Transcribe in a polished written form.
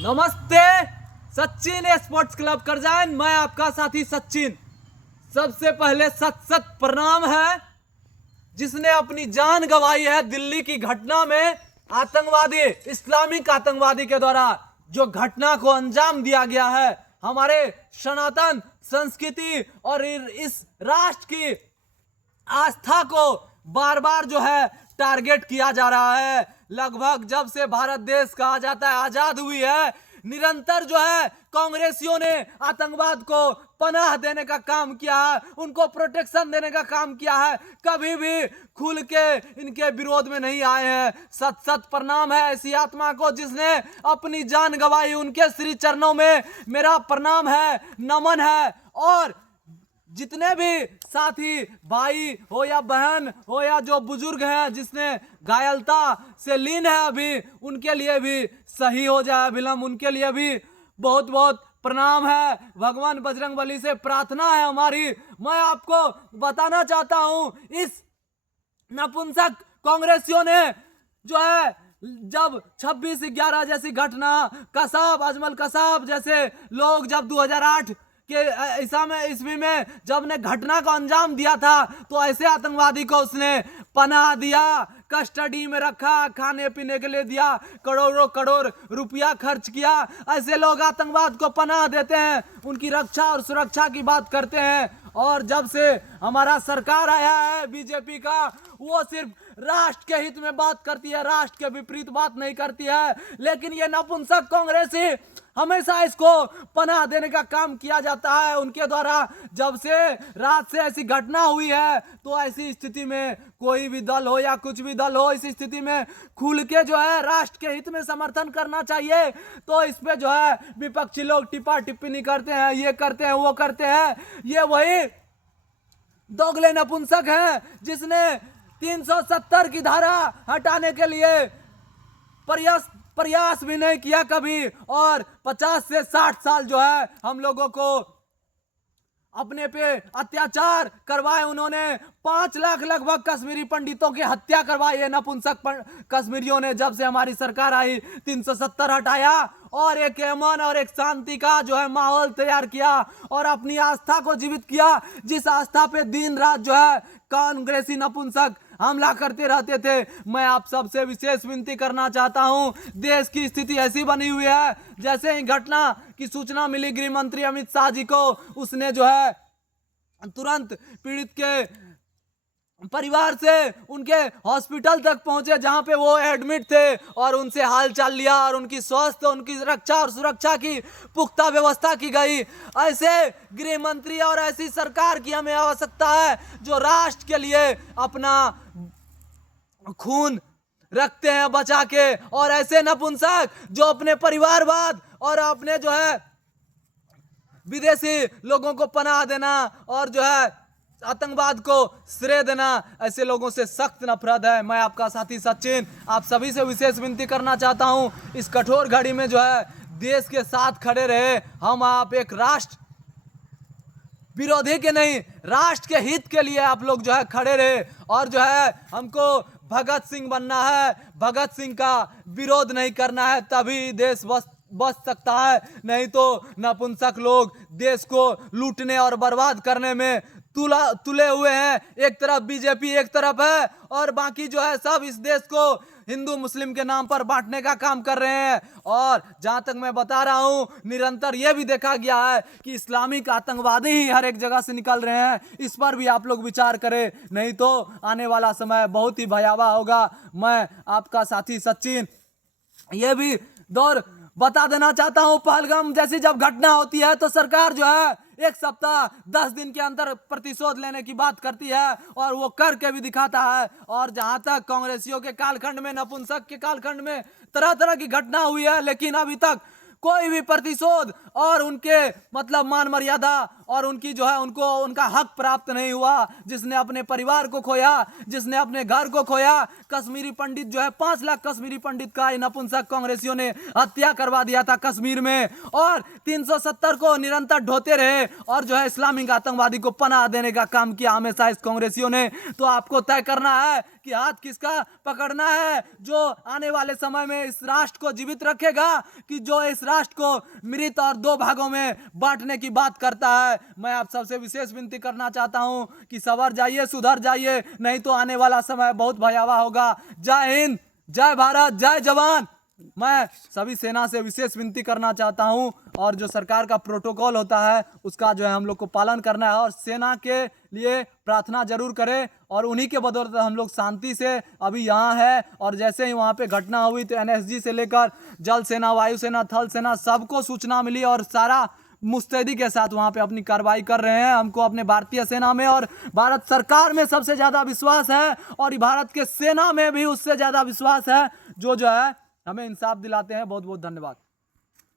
नमस्ते, Sachin sports club Karjain. मैं आपका साथी सचिन। सबसे पहले सत सत प्रणाम है जिसने अपनी जान गंवाई है दिल्ली की घटना में। आतंकवादी, इस्लामिक आतंकवादी के द्वारा जो घटना को अंजाम दिया गया है, हमारे सनातन संस्कृति और इस राष्ट्र की आस्था को बार बार जो है टारगेट किया जा रहा है। लगभग जब से भारत देश कहा जाता है आजाद हुई है, निरंतर जो है कांग्रेसियों ने आतंकवाद को पनाह देने का काम किया है, उनको प्रोटेक्शन देने का काम किया है। कभी भी खुल के इनके विरोध में नहीं आए हैं। सत सत प्रणाम है ऐसी आत्मा को जिसने अपनी जान गंवाई। उनके श्री चरणों में मेरा प्रणाम है, नमन है। और जितने भी साथी भाई हो या बहन हो या जो बुजुर्ग हैं जिसने घायलता से लीन है अभी, उनके लिए भी सही हो जाए विलम्ब, उनके लिए भी बहुत बहुत प्रणाम है। भगवान बजरंगबली से प्रार्थना है हमारी। मैं आपको बताना चाहता हूं, इस नपुंसक कांग्रेसियों ने जो है जब 26/11 जैसी घटना, कसाब, अजमल कसाब जैसे लोग जब 2008 के ईस्वी में जब ने घटना को अंजाम दिया था, तो ऐसे आतंकवादी को उसने पनाह दिया, कस्टडी में रखा, खाने पीने के लिए दिया, करोड़ों करोड़ रुपया खर्च किया। ऐसे लोग आतंकवाद को पनाह देते हैं, उनकी रक्षा और सुरक्षा की बात करते हैं। और जब से हमारा सरकार आया है बीजेपी का, वो सिर्फ राष्ट्र के हित में बात करती है, राष्ट्र के विपरीत बात नहीं करती है। लेकिन ये नपुंसक कांग्रेसी हमेशा इसको पनाह देने का काम किया जाता है उनके द्वारा। जब से रात से ऐसी घटना हुई है, तो ऐसी स्थिति में कोई भी दल हो या कुछ भी दल हो, इस स्थिति में खुल के जो है राष्ट्र के हित में समर्थन करना चाहिए। तो इस पे जो है विपक्षी लोग टिप्पा टिप्पणी करते हैं, ये करते हैं, वो करते हैं। ये वही दोगले नपुंसक हैं जिसने 370 की धारा हटाने के लिए प्रयास भी नहीं किया कभी। और 50 से 60 साल जो है हम लोगों को अपने पे अत्याचार करवाए उन्होंने। 5 लाख लगभग कश्मीरी पंडितों की हत्या करवाई है नपुंसक कश्मीरियों ने। जब से हमारी सरकार आई, 370 हटाया और एक अमन और एक शांति का जो है माहौल तैयार किया और अपनी आस्था को जीवित किया, जिस आस्था पे दिन रात जो है कांग्रेसी नपुंसक हमला करते रहते थे। मैं आप सबसे विशेष विनती करना चाहता हूं, देश की स्थिति ऐसी बनी हुई है, जैसे ही घटना की सूचना मिली गृह मंत्री अमित शाह जी को, उसने जो है तुरंत पीड़ित के परिवार से उनके हॉस्पिटल तक पहुंचे जहां पे वो एडमिट थे, और उनसे हालचाल लिया और उनकी स्वास्थ्य, उनकी रक्षा और सुरक्षा की पुख्ता व्यवस्था की गई। ऐसे गृह मंत्री और ऐसी सरकार की हमें आवश्यकता है जो राष्ट्र के लिए अपना खून रखते हैं बचा के। और ऐसे नपुंसक जो अपने परिवारवाद और अपने जो है विदेशी लोगों को पनाह देना और जो है आतंकवाद को श्रेय देना, ऐसे लोगों से सख्त नफरत है। मैं आपका साथी सचिन आप सभी से विशेष विनती करना चाहता हूं, इस कठोर घड़ी में जो है देश के साथ खड़े रहे। हम आप एक राष्ट्र विरोधी के नहीं, राष्ट्र के हित के लिए आप लोग जो है खड़े रहे। और जो है हमको भगत सिंह बनना है, भगत सिंह का विरोध नहीं करना है, तभी देश बच सकता है। नहीं तो नपुंसक लोग देश को लूटने और बर्बाद करने में तुले हुए हैं। एक तरफ बीजेपी एक तरफ है और बाकी जो है सब इस देश को हिंदू मुस्लिम के नाम पर बांटने का काम कर रहे हैं। और जहां तक मैं बता रहा हूं, निरंतर यह भी देखा गया है कि इस्लामिक आतंकवादी ही हर एक जगह से निकल रहे हैं। इस पर भी आप लोग विचार करें, नहीं तो आने वाला समय बहुत ही भयावह होगा। मैं आपका साथी सचिन यह भी दौर बता देना चाहता हूं, पहलगाम जैसी जब घटना होती है तो सरकार जो है 1 सप्ताह 10 दिन के अंदर प्रतिशोध लेने की बात करती है और वो करके भी दिखाता है। और जहां तक कांग्रेसियों के कालखंड में, नपुंसक के कालखंड में तरह तरह की घटना हुई है, लेकिन अभी तक कोई भी प्रतिशोध और उनके मतलब मान मर्यादा और उनकी जो है उनको उनका हक प्राप्त नहीं हुआ। जिसने अपने परिवार को खोया, जिसने अपने घर को खोया, कश्मीरी पंडित जो है 5 लाख कश्मीरी पंडित का नपुंसक कांग्रेसियों ने हत्या करवा दिया था कश्मीर में। और 370 को निरंतर ढोते रहे और जो है इस्लामिक आतंकवादी को पनाह देने का काम किया हमेशा इस कांग्रेसियों ने। तो आपको तय करना है कि हाथ किसका पकड़ना है, जो आने वाले समय में इस राष्ट्र को जीवित रखेगा, कि जो इस राष्ट्र को मृत और दो भागों में बांटने की बात करता है। मैं आप सबसे विशेष विनती करना चाहता हूं कि सवर जाइए, सुधर जाइए, नहीं तो आने वाला समय बहुत भयावह होगा। जय हिंद, जय भारत, जय जवान। मैं सभी सेना से विशेष विनती करना चाहता हूं, और जो सरकार का प्रोटोकॉल होता है उसका जो है हम लोग को पालन करना है, और सेना के लिए प्रार्थना जरूर करें, और उन्हीं के बदौलत हम लोग शांति से अभी यहाँ है। और जैसे ही वहाँ पे घटना हुई तो एनएसजी से लेकर जल सेना, वायु सेना, थल सेना सबको सूचना मिली, और सारा मुस्तैदी के साथ वहाँ पे अपनी कार्रवाई कर रहे हैं। हमको अपने भारतीय सेना में और भारत सरकार में सबसे ज़्यादा विश्वास है, और भारत के सेना में भी उससे ज़्यादा विश्वास है, जो है हमें इंसाफ दिलाते हैं। बहुत बहुत धन्यवाद।